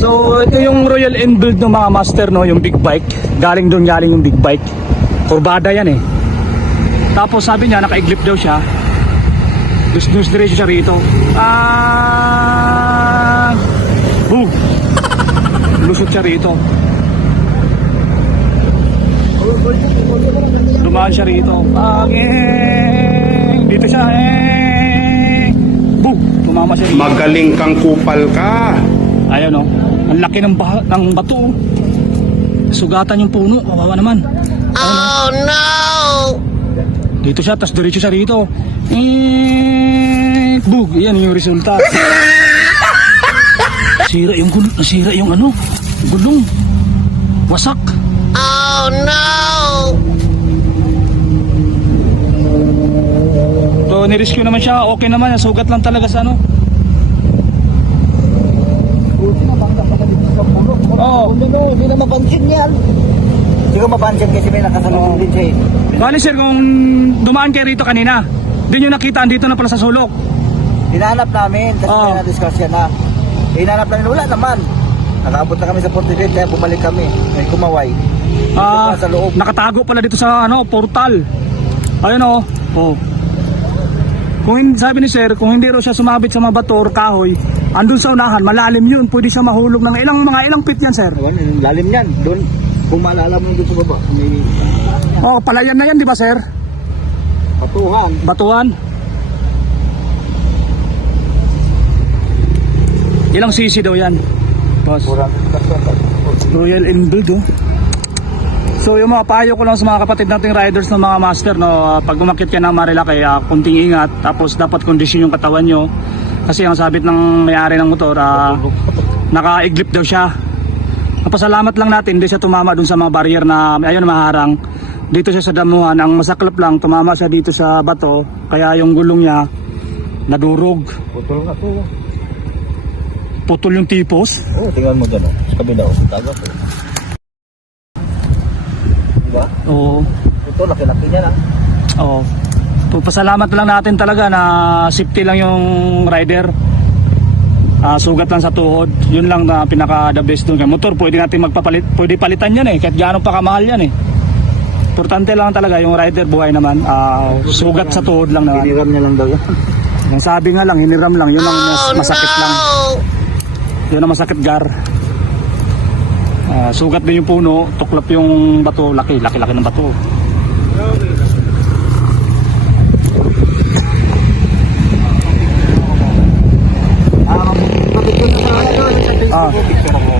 So ito yung Royal Enfield ng mga master, no, yung big bike. Galing yung big bike. Kurbada yan eh. Tapos sabi niya nakaiglip daw siya. Dus diretso siya rito. Boom. Lusot siya rito. Dumaan siya rito. Dito siya. Boom. Tumama siya rito. Magaling kang kupal ka. Ayun oh. Ang laki ng bato. Oh. Sugatan yung puno. Kawawa naman. Oh no! Dito siya, tas diretso siya rito. Bug, yan yung resulta. Nasira yung gulong, gulong. Wasak. Oh no! So, nirescue naman siya, okay naman, sugat lang talaga sa ano. Oo. Hindi na mapansin yan. Hindi ko mapansin kasi may nakasalubong din siya eh. Bali sir, kung dumaan kayo rito kanina, di nyo nakita, andito na pala sa sulok. Hinahanap namin kasi Oo. may na-discuss yan na. Hinahanap namin, wala naman. Nakaabot na kami sa 45 kaya bumalik kami. May kumaway. Sa loob. Nakatago pala dito sa ano, portal. Ayun oh. Oh. Sabi ni sir, kung hindi raw siya sumabit sa mga bato or kahoy, andun sa unahan, malalim yun. Pwede siya mahulog ng ilang feet yan, sir. Lalim yan. Doon, kung maalala mo dito sa baba, may Oh, palayan na yan, di ba, sir? patuhan. Batuan. Ilang cc daw yan, boss? Royal Enfield, oh. So yung mga payo ko lang sa mga kapatid nating riders ng mga master, no, pag umakyat ka ng Marilaki, kunting ingat, tapos dapat kondisyon yung katawan nyo. Kasi ang sabit ng may-ari ng motor, naka-iglip daw siya. Napasalamat lang natin, hindi siya tumama dun sa mga barrier na ayun maharang. Dito siya sa damuhan, ang masaklap lang, tumama siya dito sa bato, kaya yung gulong niya nadurog. Putol na to. Putol yung tipos. Oh, tingnan mo dyan. Sa kabila, tago ko. Diba? Oo. Ito, laki-laki niya na. Oo. Pasalamat lang natin talaga na safety lang yung rider. Sugat lang sa tuhod. Yun lang na pinaka the best dun. Kaya motor, pwede natin magpapalit, pwede palitan yan eh. Kahit gaano pa kamahal yan eh. Importante lang talaga yung rider, buhay naman. Sugat sa tuhod lang naman. Hiniram niya lang daw yan. Yung sabi nga lang, hiniram lang. Yun ang masakit lang. Yun ang masakit, Gar. Sugat din yung puno, tuklap yung bato. Laki ng bato. Picture na sa Facebook. Picture ako.